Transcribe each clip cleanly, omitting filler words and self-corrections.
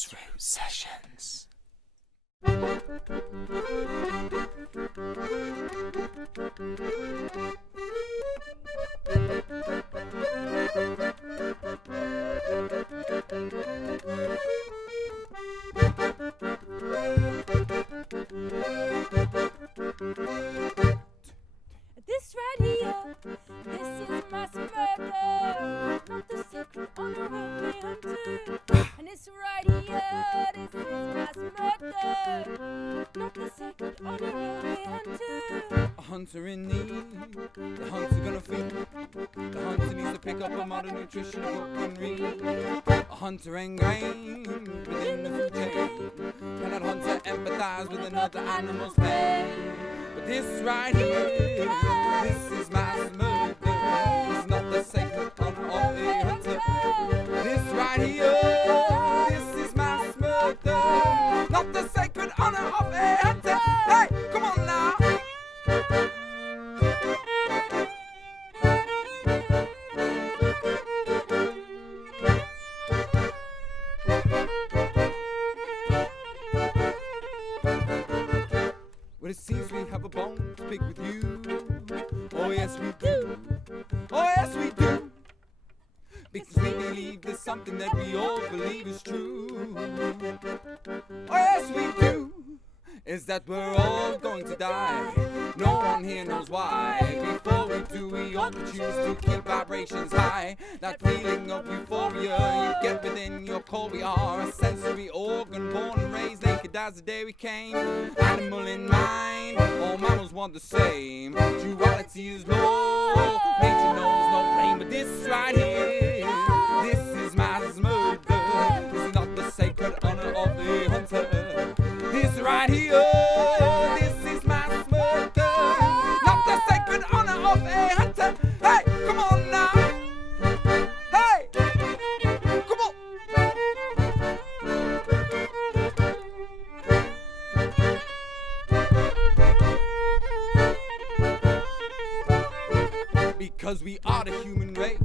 Grassroots Sessions. This right here, this is my murder, not the sacred honor of the hunter. And it's right here, this is my murder, not the sacred honor of the hunter. A hunter in need, the hunter gonna feed. The hunter needs to pick up a modern nutritional book and read. A hunter ingrained within the food chain. Can that hunter empathize with another animal's pain? But this right here, this is mass murder. It's not the sacred honor of the hunter. This right here, this is mass murder. Not the sacred honor of the hunter. Hey, come on now. Well, it seems we have a bone to pick with you. Oh yes we do. Oh yes we do. Because we believe there's something that we all believe is true. Oh yes we do. Is that we're all going to die. No one here knows why. Before we do, we all choose to keep vibrations high. That feeling of euphoria you get within your core. We are a sensory organ, born and raised naked as the day we came. Animal in mind, all mammals want the same. Duality is law, nature knows no blame. But this right here, this is mass murder. This is not the sacred honor of the hunter. This right here, this is mass murder, not the sacred honor of a hunter. Hey, come on now. Hey, come on. Because we are the human race,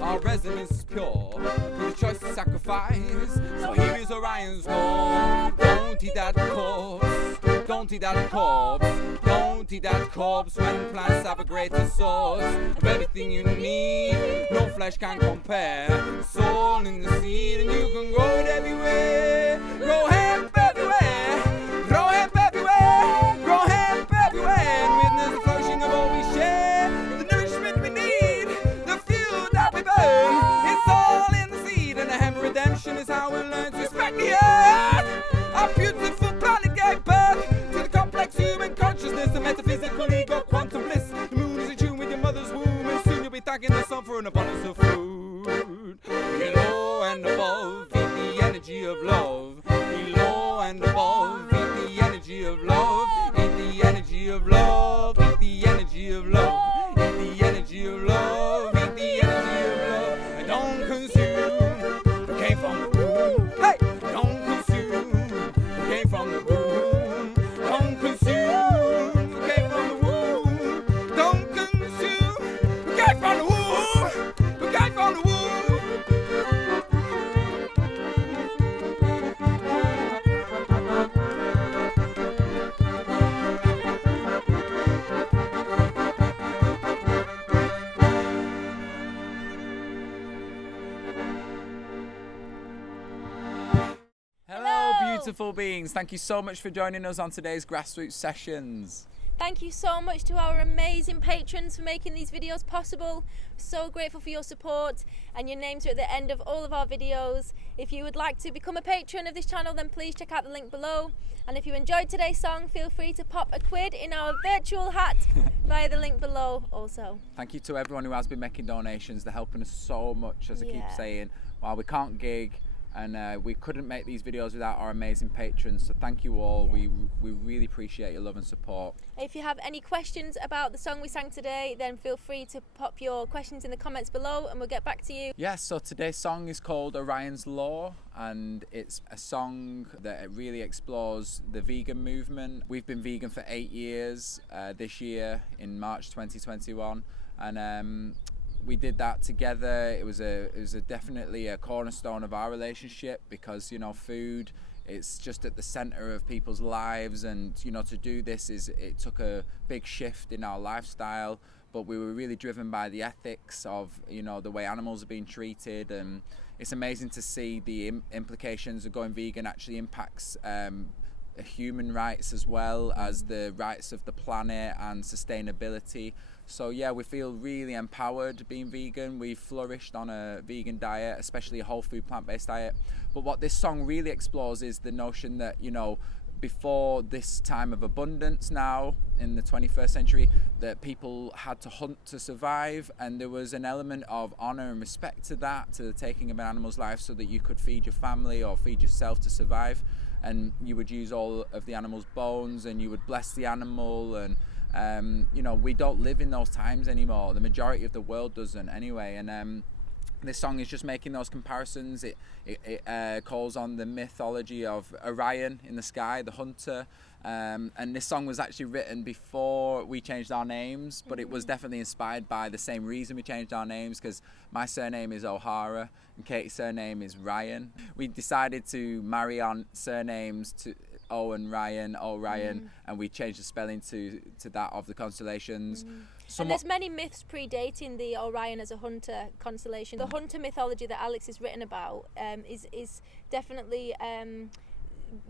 our resonance is pure, with a choice to sacrifice. So here is Orion's law. Don't eat that corpse, don't eat that corpse, don't eat that corpse. When plants have a greater source of everything you need, no flesh can compare. Soul in the seed and you can grow it everywhere. Grow hemp everywhere, grow hemp everywhere, grow hemp everywhere. And witness the flourishing of all we share, the nourishment we need, the fuel that we burn. It's all in the seed, and the hemp redemption is how we learn to respect the earth. Our beautiful planet gave birth to the complex human consciousness, the metaphysical ego, quantum bliss. The moon is in tune with your mother's womb, and soon you'll be thanking the sun for an abundance of food. Below and above, eat the energy of love. Below and above, eat the energy of love. Eat the energy of love. Eat the energy of love. Eat the energy of love. Eat the energy of love. And don't consume. We came from the womb. Hey, don't consume. We came from the womb. Don't consume. We came from the womb. Don't consume. We came from the womb. We came from the womb. Hello, beautiful beings. Thank you so much for joining us on today's Grassroots Sessions. Thank you so much to our amazing patrons for making these videos possible. So grateful for your support, and your names are at the end of all of our videos. If you would like to become a patron of this channel, then please check out the link below. And if you enjoyed today's song, feel free to pop a quid in our virtual hat via the link below also. Thank you to everyone who has been making donations. They're helping us so much, as I keep saying. While we can't gig, and we couldn't make these videos without our amazing patrons, so thank you all. We really appreciate your love and support. If you have any questions about the song we sang today, then feel free to pop your questions in the comments below and we'll get back to you. Yes, so today's song is called Orion's Law, and it's a song that really explores the vegan movement. We've been vegan for 8 years this year in March 2021, and we did that together. It was definitely a cornerstone of our relationship, because food, it's just at the center of people's lives, and to do this it took a big shift in our lifestyle, but we were really driven by the ethics of the way animals are being treated. And it's amazing to see the implications of going vegan actually impacts human rights as well as the rights of the planet and sustainability. So yeah, we feel really empowered being vegan. We've flourished on a vegan diet, especially a whole food plant-based diet. But what this song really explores is the notion that before this time of abundance now in the 21st century, that people had to hunt to survive, and there was an element of honor and respect to that, to the taking of an animal's life so that you could feed your family or feed yourself to survive. And you would use all of the animal's bones, and you would bless the animal. And we don't live in those times anymore. The majority of the world doesn't anyway. And this song is just making those comparisons. It calls on the mythology of Orion in the sky, the hunter. And this song was actually written before we changed our names, but it was definitely inspired by the same reason we changed our names, because my surname is O'Hara and Katie's surname is Ryan. We decided to marry our surnames to O and Ryan, Orion, and we changed the spelling to that of the constellations. And there's many myths predating the Orion as a hunter constellation. The hunter mythology that Alex has written about is definitely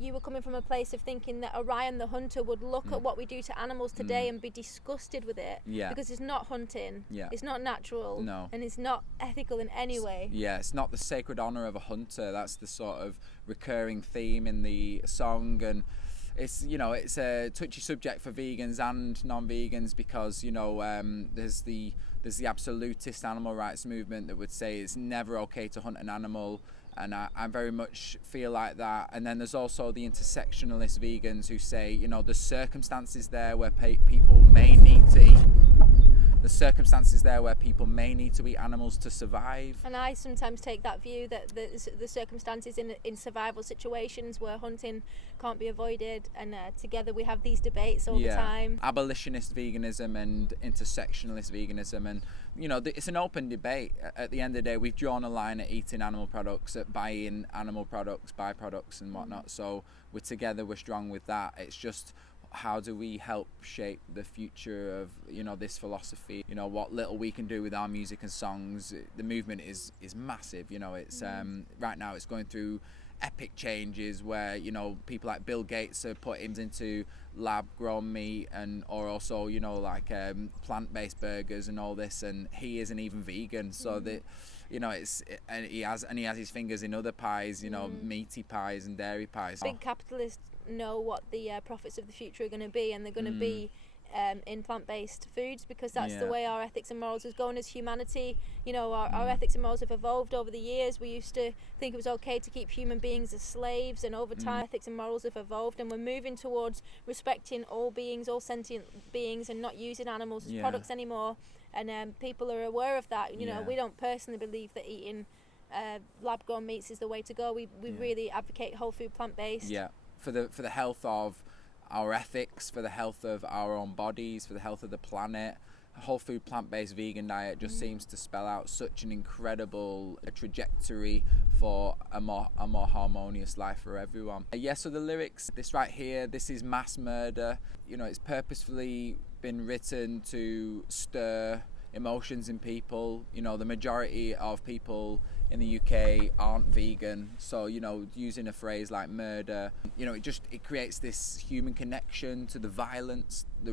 you were coming from a place of thinking that Orion the hunter would look at what we do to animals today and be disgusted with it, because it's not hunting, it's not natural, and it's not ethical in any way. It's not the sacred honor of a hunter. That's the sort of recurring theme in the song. And it's it's a touchy subject for vegans and non-vegans, because there's the absolutist animal rights movement that would say it's never okay to hunt an animal, and I very much feel like that. And then there's also the intersectionalist vegans who say there's circumstances there where people may need to eat. The circumstances there where people may need to eat animals to survive. And I sometimes take that view that the circumstances in survival situations where hunting can't be avoided, and together we have these debates all the time. Abolitionist veganism and intersectionalist veganism, and it's an open debate. At the end of the day, we've drawn a line at eating animal products, at buying animal products, byproducts and whatnot. So we're together, we're strong with that. It's just, how do we help shape the future of this philosophy? What little we can do with our music and songs. The movement is massive. It's right now it's going through epic changes where people like Bill Gates are putting into lab grown meat, or also plant-based burgers and all this, and he isn't even vegan. So that he has his fingers in other pies, meaty pies and dairy pies. Big capitalists know what the profits of the future are going to be, and they're going to be in plant-based foods, because that's the way our ethics and morals is going as humanity. Our ethics and morals have evolved over the years. We used to think it was okay to keep human beings as slaves, and over time ethics and morals have evolved, and we're moving towards respecting all beings, all sentient beings, and not using animals as products anymore. And people are aware of that. We don't personally believe that eating lab-grown meats is the way to go. We really advocate whole food plant-based. For the health of our ethics, for the health of our own bodies, for the health of the planet, a whole food plant-based vegan diet just seems to spell out such an incredible trajectory for a more harmonious life for everyone. So the lyrics, this right here, this is mass murder. It's purposefully been written to stir emotions in people. The majority of people in the UK aren't vegan, so using a phrase like murder, it creates this human connection to the violence, the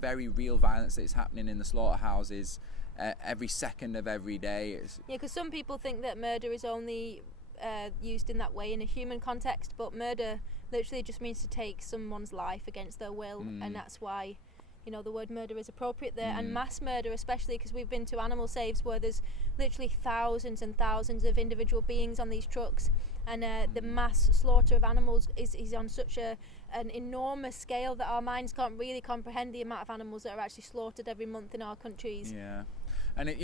very real violence that is happening in the slaughterhouses every second of every day. Because some people think that murder is only used in that way in a human context, but murder literally just means to take someone's life against their will, and that's why the word murder is appropriate there. And mass murder, especially because we've been to animal saves where there's literally thousands and thousands of individual beings on these trucks, and the mass slaughter of animals is on such an enormous scale that our minds can't really comprehend the amount of animals that are actually slaughtered every month in our countries. And it,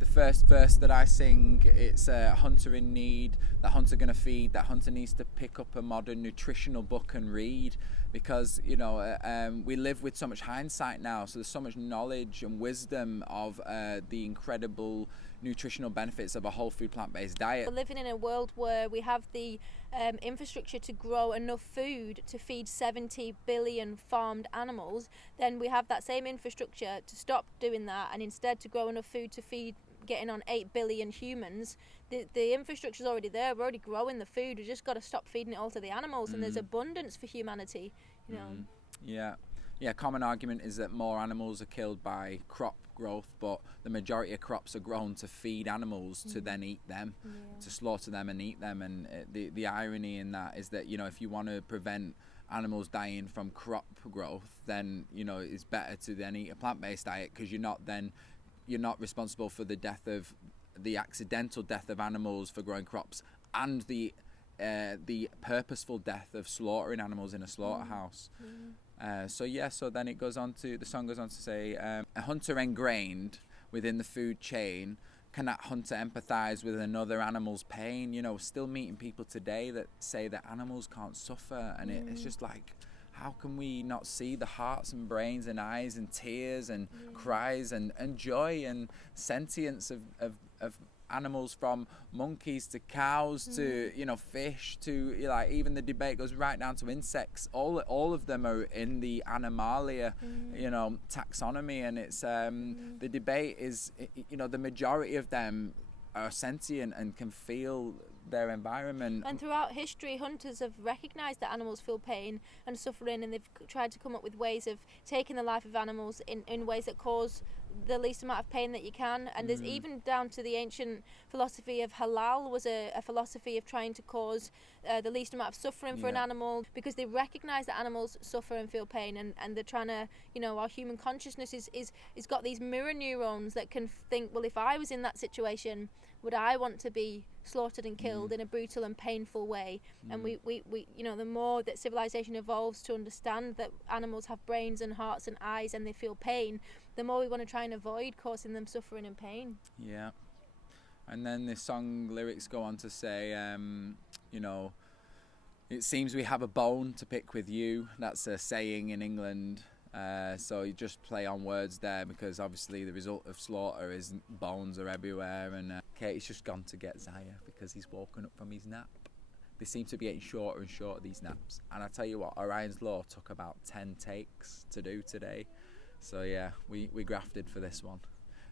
the first verse that I sing, it's a hunter in need, that hunter gonna feed, that hunter needs to pick up a modern nutritional book and read, because we live with so much hindsight now, so there's so much knowledge and wisdom of the incredible nutritional benefits of a whole food plant-based diet. We're living in a world where we have the infrastructure to grow enough food to feed 70 billion farmed animals. Then we have that same infrastructure to stop doing that and instead to grow enough food to feed getting on 8 billion humans. The infrastructure's already there. We're already growing the food. We just got to stop feeding it all to the animals, and there's abundance for humanity, Yeah, common argument is that more animals are killed by crop growth, but the majority of crops are grown to feed animals to then eat them, to slaughter them and eat them. And the irony in that is that, if you want to prevent animals dying from crop growth, then it's better to then eat a plant-based diet, because you're not responsible for the accidental death of animals for growing crops, and the purposeful death of slaughtering animals in a slaughterhouse. So then the song goes on to say, a hunter ingrained within the food chain, can that hunter empathize with another animal's pain? Still meeting people today that say that animals can't suffer, and it's just like, how can we not see the hearts and brains and eyes and tears and cries and joy and sentience of animals, from monkeys to cows to fish to even the debate goes right down to insects. All of them are in the Animalia taxonomy, and it's the debate is the majority of them are sentient and can feel their environment. And throughout history, hunters have recognised that animals feel pain and suffering, and they've tried to come up with ways of taking the life of animals in ways that cause the least amount of pain that you can. And there's even down to the ancient philosophy of halal was a philosophy of trying to cause the least amount of suffering for an animal, because they recognise that animals suffer and feel pain, and they're trying to, our human consciousness is got these mirror neurons that can think, well, if I was in that situation, would I want to be slaughtered and killed in a brutal and painful way? And we the more that civilization evolves to understand that animals have brains and hearts and eyes and they feel pain, the more we want to try and avoid causing them suffering and pain. Yeah. And then the song lyrics go on to say, it seems we have a bone to pick with you. That's a saying in England. So you just play on words there, because obviously the result of slaughter is bones are everywhere, and Katie's just gone to get Zaya because he's woken up from his nap. They seem to be getting shorter and shorter, these naps, and I tell you what, Orion's Law took about 10 takes to do today, so yeah, we grafted for this one.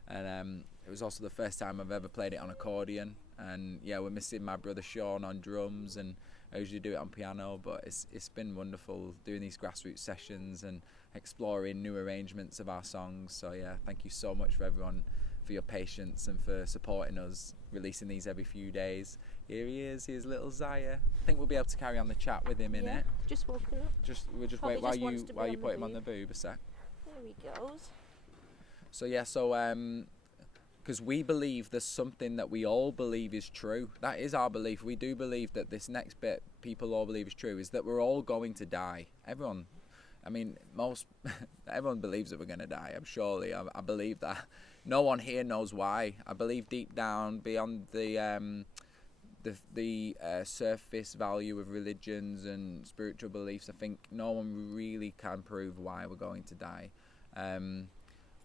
And it was also the first time I've ever played it on accordion, and yeah, we're missing my brother Sean on drums, and I usually do it on piano, but it's been wonderful doing these grassroots sessions and exploring new arrangements of our songs. So yeah, thank you so much for everyone, for your patience and for supporting us, releasing these every few days. Here he is, here's little Zaya. I think we'll be able to carry on the chat with him in it. Just woken up. We'll just Probably wait while just you put him on the boob a sec. There he goes. So yeah, because we believe there's something that we all believe is true. That is our belief. We do believe that this next bit people all believe is true, is that we're all going to die. Everyone believes that we're going to die. I believe that. No one here knows why. I believe deep down, beyond the surface value of religions and spiritual beliefs, I think no one really can prove why we're going to die.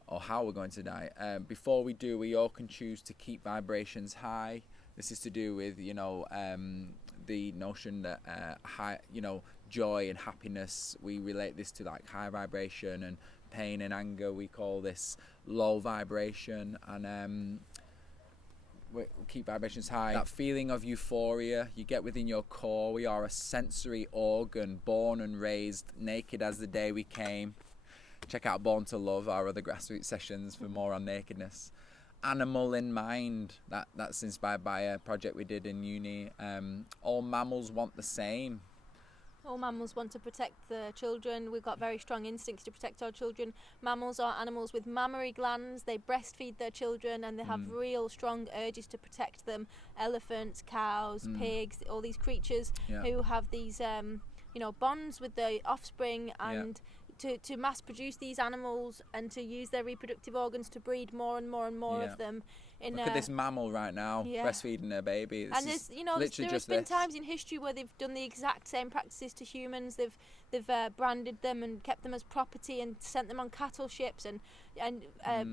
Or how we're going to die. Before we do, we all can choose to keep vibrations high. This is to do with, the notion that high, joy and happiness, we relate this to like high vibration, and pain and anger, we call this low vibration. And we keep vibrations high. That feeling of euphoria you get within your core. We are a sensory organ, born and raised naked as the day we came. Check out Born to Love, our other grassroots sessions, for more on nakedness. Animal in mind, that's inspired by a project we did in uni. All mammals want the same. All mammals want to protect their children. We've got very strong instincts to protect our children. Mammals are animals with mammary glands. They breastfeed their children, and they have real strong urges to protect them. Elephants, cows, pigs, all these creatures who have these bonds with their offspring, and to mass produce these animals and to use their reproductive organs to breed more and more and more of them. Look at this mammal right now, breastfeeding her baby. And there's, you know, there's been times in history where they've done the exact same practices to humans. They've branded them and kept them as property and sent them on cattle ships, and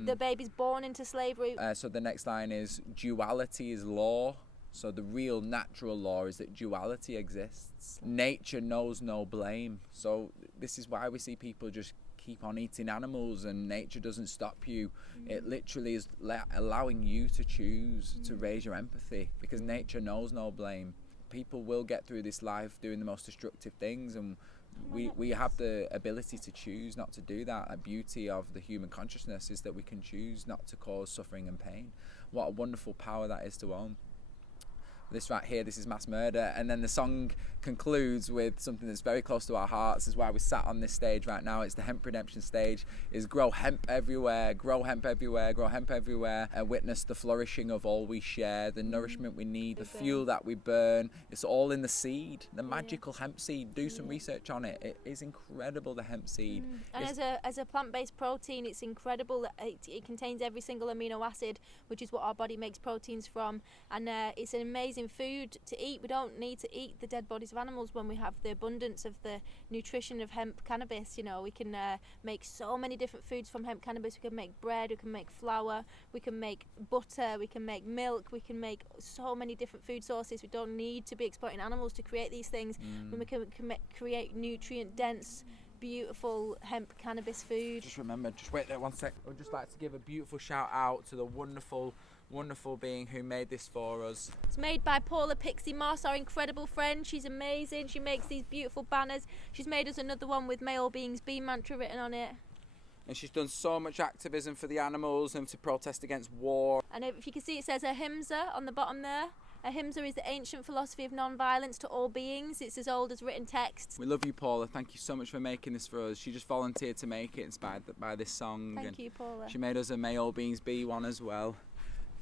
the baby's born into slavery. So the next line is, duality is law. So the real natural law is that duality exists. Nature knows no blame. So this is why we see people just keep on eating animals, and nature doesn't stop you. It literally is allowing you to choose to raise your empathy, because nature knows no blame. People will get through this life doing the most destructive things, and we have the ability to choose not to do that. A beauty of the human consciousness is that we can choose not to cause suffering and pain. What a wonderful power that is to own. This right here, this is mass murder. And then the song concludes with something that's very close to our hearts. This is why we sat on this stage right now. It's the hemp redemption stage. Is grow hemp everywhere, grow hemp everywhere, grow hemp everywhere, and witness the flourishing of all we share, the nourishment we need, the fuel that we burn. It's all in the seed, the magical hemp seed. Do some research on it. It is incredible, the hemp seed. And as a plant-based protein, it's incredible that it contains every single amino acid, which is what our body makes proteins from. And it's an amazing food to eat. We don't need to eat the dead bodies of animals when we have the abundance of the nutrition of hemp cannabis. You know, we can make so many different foods from hemp cannabis. We can make bread, we can make flour, we can make butter, we can make milk, we can make so many different food sources. We don't need to be exploiting animals to create these things. And we can create nutrient dense, beautiful hemp cannabis food. Just remember, just wait there one sec. I would just like to give a beautiful shout out to the wonderful being who made this for us. It's made by Paula Pixie Moss, our incredible friend. She's amazing. She makes these beautiful banners. She's made us another one with "May all beings be" mantra written on it. And she's done so much activism for the animals and to protest against war. And if you can see, it says Ahimsa on the bottom there. Ahimsa is the ancient philosophy of non-violence to all beings. It's as old as written texts. We love you, Paula. Thank you so much for making this for us. She just volunteered to make it, inspired by this song. Thank you, Paula. She made us a "May all beings be" one as well,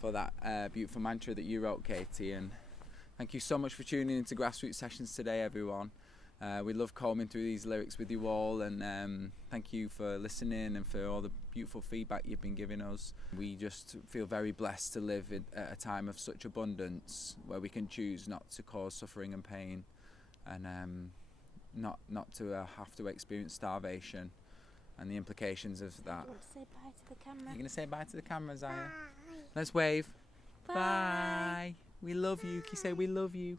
for that beautiful mantra that you wrote, Katie. And thank you so much for tuning into Grassroots Sessions today, everyone. We love combing through these lyrics with you all, and thank you for listening and for all the beautiful feedback you've been giving us. We just feel very blessed to live at a time of such abundance, where we can choose not to cause suffering and pain, and not to have to experience starvation and the implications of that. I want to say bye to the camera. You're going to say bye to the camera, Zaya? Let's wave. Bye. Bye. We love you. Can you say we love you?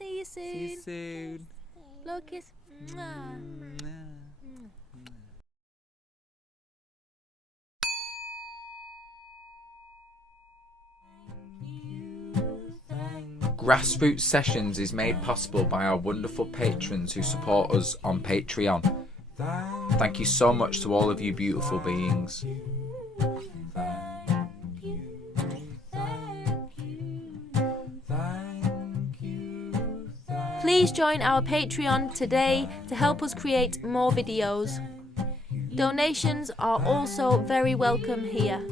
See you soon. See you soon. Blow kiss. Mwah. Grassroots Sessions is made possible by our wonderful patrons who support us on Patreon. Thank you so much to all of you beautiful beings. Please join our Patreon today to help us create more videos. Donations are also very welcome here.